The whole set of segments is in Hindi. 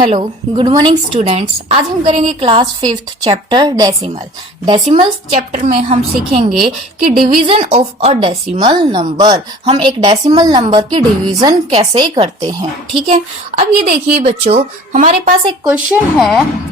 Hello, good morning students. आज हम करेंगे class 5th chapter decimals chapter में हम सीखेंगे कि division of a decimal number, हम एक डेसिमल नंबर की डिवीजन कैसे करते हैं। ठीक है, अब ये देखिए बच्चों, हमारे पास एक क्वेश्चन है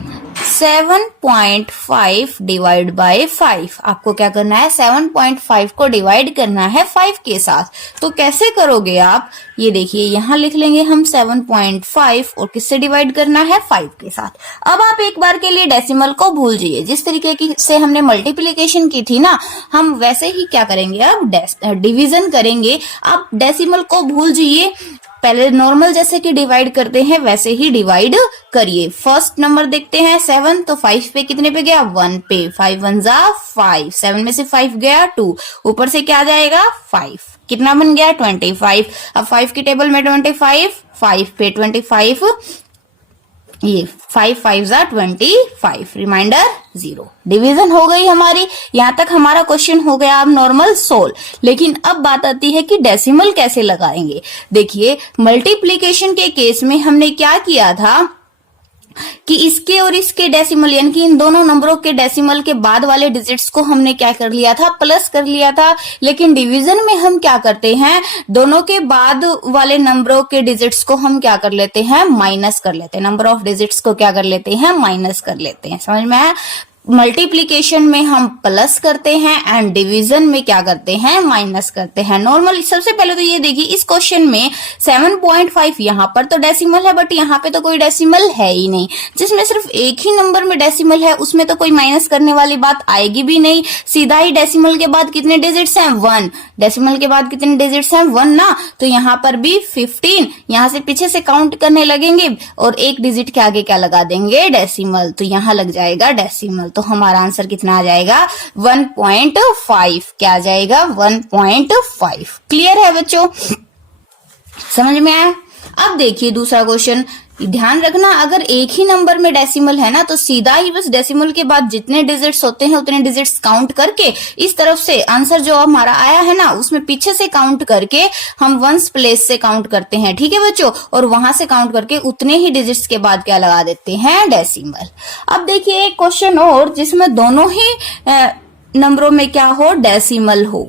7.5 डिवाइड बाय 5। आपको क्या करना है, 7.5 को डिवाइड करना है 5 के साथ। तो कैसे करोगे आप, ये देखिए यहां लिख लेंगे हम 7.5 और किससे डिवाइड करना है, 5 के साथ। अब आप एक बार के लिए डेसिमल को भूल जाइए, जिस तरीके की से हमने मल्टीप्लिकेशन की थी ना, हम वैसे ही क्या करेंगे, अब डिवीजन करेंगे। आप डेसिमल को भूल जाइए, पहले नॉर्मल जैसे कि डिवाइड करते हैं वैसे ही डिवाइड करिए। फर्स्ट नंबर देखते हैं 7, तो 5 पे कितने पे गया, 1 पे। 5 1 जा 5, 7 में से 5 गया 2, ऊपर से क्या जाएगा 5, कितना बन गया 25। अब 5 की टेबल में 25, 5 पे 25, ये 5 5 जा 25, रिमाइंडर 0। डिवीजन हो गई हमारी, यहां तक हमारा क्वेश्चन हो गया अब नॉर्मल सोल्व। लेकिन अब बात आती है कि डेसिमल कैसे लगाएंगे। देखिए मल्टीप्लिकेशन के केस में हमने क्या किया था कि इसके और इसके डेसिमल, यानी कि इन दोनों नंबरों के डेसिमल के बाद वाले डिजिट्स को हमने क्या कर लिया था, प्लस कर लिया था। लेकिन डिवीजन में हम क्या करते हैं, दोनों के बाद वाले नंबरों के डिजिट्स को हम क्या कर लेते हैं, माइनस कर लेते हैं। नंबर ऑफ डिजिट्स को क्या कर लेते हैं, माइनस कर लेते हैं। समझ में आया। मल्टीप्लिकेशन में हम प्लस करते हैं एंड डिवीजन में क्या करते हैं, माइनस करते हैं। नॉर्मल सबसे पहले तो ये देखिए, इस क्वेश्चन में 7.5 यहाँ पर तो डेसिमल है, बट यहाँ पे तो कोई डेसिमल है ही नहीं। जिसमें सिर्फ एक ही नंबर में डेसिमल है, उसमें तो कोई माइनस करने वाली बात आएगी भी नहीं। सीधा ही डेसिमल के बाद कितने डिजिट्स हैं, 1। डेसिमल के बाद कितने डिजिट्स हैं, 1 ना। तो यहाँ पर भी 15, यहाँ से पीछे से काउंट करने लगेंगे और एक डिजिट के आगे क्या लगा देंगे, डेसिमल। तो यहाँ लग जाएगा डेसिमल। तो हमारा आंसर कितना आ जाएगा, 1.5। क्या आ जाएगा, 1.5। क्लियर है बच्चों, समझ में आया। अब देखिए दूसरा क्वेश्चन, ध्यान रखना, अगर एक ही नंबर में डेसिमल है ना, तो सीधा ही बस डेसिमल के बाद जितने डिजिट्स होते हैं उतने डिजिट्स काउंट करके इस तरफ से आंसर जो हमारा आया है ना, उसमें पीछे से काउंट करके हम वंस प्लेस से काउंट करते हैं। ठीक है बच्चों, और वहां से काउंट करके उतने ही डिजिट्स के बाद क्या लगा देते हैं, डेसिमल। अब देखिए एक क्वेश्चन और, जिसमें दोनों ही नंबरों में क्या हो, डेसिमल हो।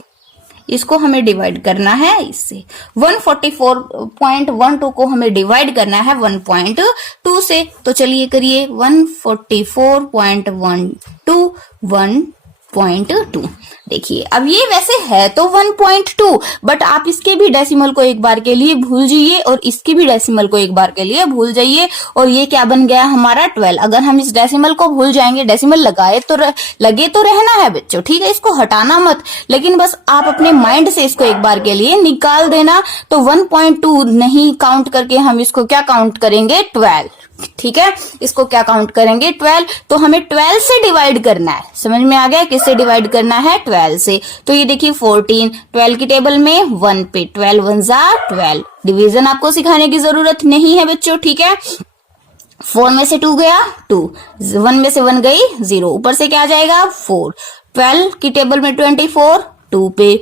इसको हमें डिवाइड करना है इससे। 144.12 को हमें डिवाइड करना है 1.2 से। तो चलिए करिए, 144.12 1.2। देखिए अब ये वैसे है तो 1.2, बट आप इसके भी डेसिमल को एक बार के लिए भूल जाइए और इसके भी डेसिमल को एक बार के लिए भूल जाइए। और ये क्या बन गया हमारा 12। अगर हम इस डेसिमल को भूल जाएंगे, डेसिमल लगाए तो लगे तो रहना है बच्चों, ठीक है, इसको हटाना मत। लेकिन बस आप अपने माइंड से इसको एक बार के लिए निकाल देना। तो 1.2 नहीं काउंट करके हम इसको क्या काउंट करेंगे, 12। ठीक है, इसको क्या काउंट करेंगे, 12। तो हमें 12 से डिवाइड करना है। समझ में आ गया, किससे डिवाइड करना है, 12 से। तो ये देखिए 14, 12 की टेबल में 1 पे, 12 1 जा 12। डिवीजन आपको सिखाने की जरूरत नहीं है बच्चों, ठीक है। 4 में से 2 गया 2, 1 में से 1 गई 0, ऊपर से क्या आ जाएगा 4। 12 की टेबल में 24, 2 पे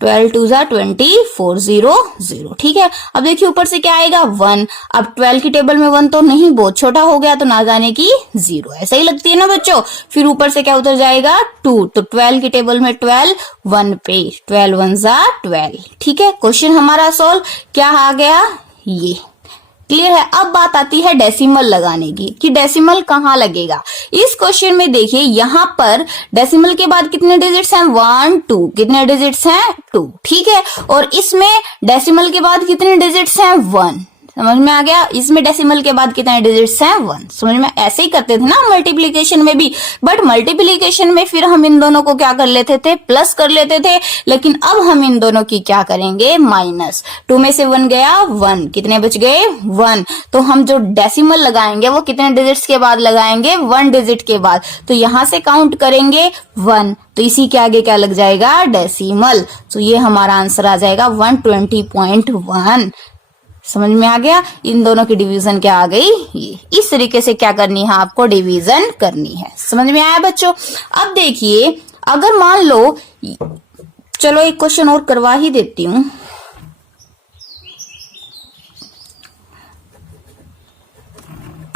12 2 जा 24, 0 0। ठीक है, अब देखिए ऊपर से क्या आएगा 1। अब 12 की टेबल में 1 तो नहीं, बहुत छोटा हो गया, तो ना जाने की 0। ऐसा ही लगती है ना बच्चों। फिर ऊपर से क्या उतर जाएगा 2, तो 12 की टेबल में 12, 1 पे 12 1 जा 12। ठीक है, क्वेश्चन हमारा सॉल्व। क्या आ गया, ये क्लियर है। अब बात आती है डेसिमल लगाने की, कि डेसिमल कहाँ लगेगा। इस क्वेश्चन में देखिए यहाँ पर डेसिमल के बाद कितने डिजिट्स हैं, 1 2। कितने डिजिट्स हैं, 2। ठीक है, और इसमें डेसिमल के बाद कितने डिजिट्स हैं, 1। समझ में आ गया, इसमें डेसिमल के बाद कितने डिजिट्स हैं, 1। समझ में, ऐसे ही करते थे ना मल्टीप्लिकेशन में भी, बट मल्टीप्लिकेशन में फिर हम इन दोनों को क्या कर लेते थे, प्लस कर लेते थे। लेकिन अब हम इन दोनों की क्या करेंगे, माइनस। 2 में से 1 गया 1, कितने बच गए 1। तो हम जो डेसिमल लगाएंगे वो कितने डिजिट्स के बाद लगाएंगे, 1 डिजिट के बाद। तो यहां से काउंट करेंगे 1, तो इसी के आगे क्या लग जाएगा, डेसिमल। तो ये हमारा आंसर आ जाएगा 120.1। समझ में आ गया, इन दोनों की डिवीजन क्या आ गई, ये। इस तरीके से क्या करनी है, आपको डिवीजन करनी है। समझ में आया बच्चों। अब देखिए, अगर मान लो, चलो एक क्वेश्चन और करवा ही देती हूं।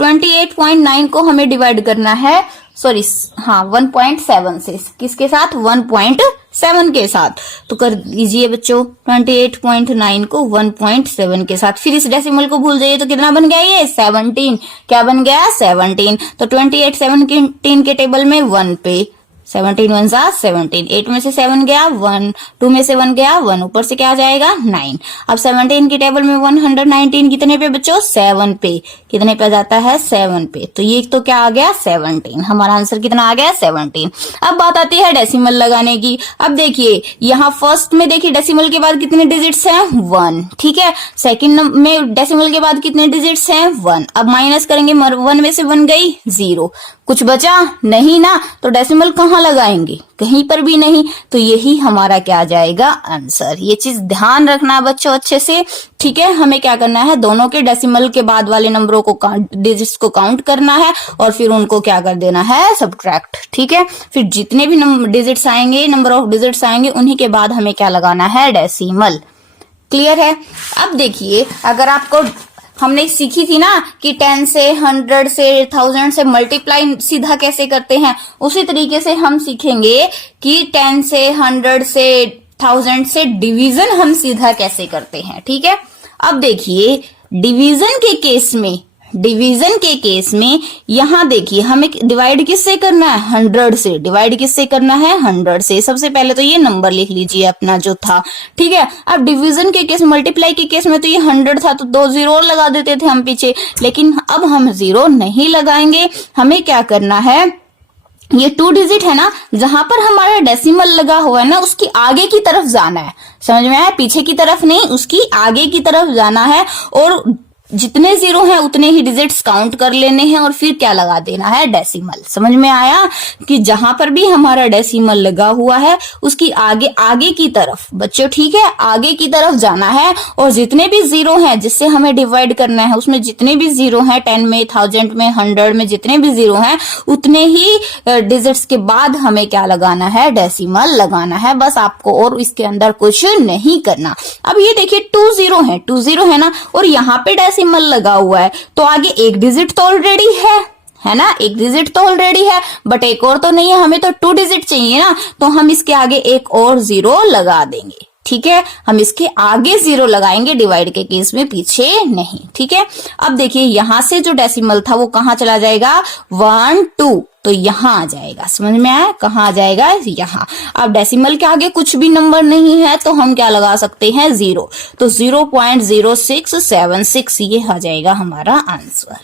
28.9 को हमें डिवाइड करना है, सॉरी हाँ 1.7 से, किसके साथ 1.7 के साथ। तो कर दीजिए बच्चों 28.9 को 1.7 के साथ, फिर इस डेसिमल को भूल जाइए तो कितना बन गया ये 17, क्या बन गया 17। तो 28 17 के टेबल में 1 पे 17 1 जा 17, 8 में से 7 गया 1, 2 में से 1 गया 1, ऊपर से क्या आ जाएगा 9। अब 17 की टेबल में 119 कितने पे बच्चों 7 पे, कितने पे जाता है 7 पे, तो ये तो क्या आ गया 17, हमारा आंसर कितना आ गया 17। अब बात आती है डेसिमल लगाने की। अब देखिए यहाँ फर्स्ट में देखिए डेसिमल के बाद कितने डिजिट्स हैं 1, ठीक है। सेकंड में डेसिमल के बाद कितने डिजिट्स हैं 1, अब माइनस करेंगे 1 में से 1 गई 0, कुछ बचा नहीं ना, तो डेसिमल कहाँ लगाएंगे, कहीं पर भी नहीं, तो यही हमारा क्या आ जाएगा आंसर। ये चीज ध्यान रखना बच्चों अच्छे से, ठीक है। हमें क्या करना है, दोनों के डेसिमल के बाद वाले नंबरों को डिजिट्स को काउंट करना है और फिर उनको क्या कर देना है सब्ट्रैक्ट, ठीक है। फिर जितने भी डिजिट्स आएंगे, नंबर ऑफ डिजिट्स आएंगे, उन्हीं के बाद हमें क्या लगाना है डेसिमल। क्लियर है। अब देखिए अगर आपको हमने सीखी थी ना कि 10 से 100 से 1000 से मल्टीप्लाई सीधा कैसे करते हैं, उसी तरीके से हम सीखेंगे कि 10 से 100 से 1000 से डिवीजन हम सीधा कैसे करते हैं, ठीक है। अब देखिए डिवीजन के केस में यहां देखिए हमें डिवाइड किससे करना है 100 से, डिवाइड किससे करना है 100 से। सबसे पहले तो ये नंबर लिख लीजिए अपना जो था, ठीक है। अब डिवीजन के केस, मल्टीप्लाई के केस में तो ये 100 था तो 2 जीरो और लगा देते थे हम पीछे, लेकिन अब हम जीरो नहीं लगाएंगे। हमें क्या करना है, ये 2 डिजिट है ना, जहां पर हमारा डेसिमल लगा हुआ है ना उसकी आगे की तरफ जाना है, समझ में आया, पीछे की तरफ नहीं, उसकी आगे की तरफ जाना है और जितने जीरो हैं उतने ही डिजिट्स काउंट कर लेने हैं और फिर क्या लगा देना है डेसिमल। समझ में आया कि जहां पर भी हमारा डेसिमल लगा हुआ है उसकी आगे की तरफ बच्चों, ठीक है, आगे की तरफ जाना है और जितने भी जीरो हैं जिससे हमें डिवाइड करना है उसमें जितने भी जीरो हैं 10 में 1000 में 100 में जितने भी जीरो हैं उतने ही डिजिट्स के बाद हमें क्या लगाना है डेसिमल लगाना है, बस आपको और इसके अंदर कुछ नहीं करना। अब ये देखिए 2 जीरो है ना और यहाँ पे डेसिमल लगा हुआ है तो आगे एक डिजिट तो ऑलरेडी है ना, एक डिजिट तो ऑलरेडी है बट एक और तो नहीं है, हमें तो 2 डिजिट चाहिए ना, तो हम इसके आगे एक और जीरो लगा देंगे, ठीक है। हम इसके आगे जीरो लगाएंगे डिवाइड के केस में, पीछे नहीं, ठीक है। अब देखिए यहां से जो डेसिमल था वो कहां चला जाएगा 1 2, तो यहां आ जाएगा, समझ में आया, कहां आ जाएगा यहां। अब डेसिमल के आगे कुछ भी नंबर नहीं है तो हम क्या लगा सकते हैं 0, तो 0.0676 ये आ जाएगा हमारा आंसर।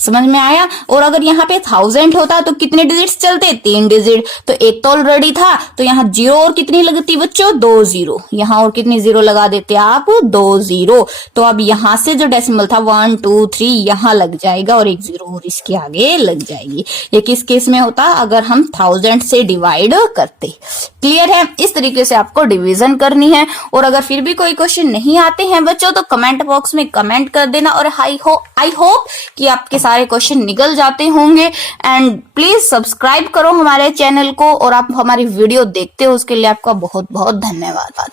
समझ में आया। और अगर यहाँ पे 1000 होता तो कितने डिजिट्स चलते 3 डिजिट, तो एक तो ऑलरेडी था तो यहाँ जीरो और कितनी लगती बच्चों 2 जीरो, यहाँ और कितनी जीरो लगा देते आप 2 जीरो। तो अब यहाँ से जो डेसिमल था 1 2 3 यहाँ लग जाएगा और एक जीरो और इसके आगे लग जाएगी। ये किस केस में होता, अगर हम 1000 से डिवाइड करते। क्लियर है। इस तरीके से आपको डिवीजन करनी है। और अगर फिर भी कोई क्वेश्चन नहीं आते हैं बच्चों तो कमेंट बॉक्स में कमेंट कर देना और आई होप कि आपके सारे क्वेश्चन निकल जाते होंगे। एंड प्लीज सब्सक्राइब करो हमारे चैनल को और आप हमारी वीडियो देखते हो उसके लिए आपका बहुत बहुत धन्यवाद।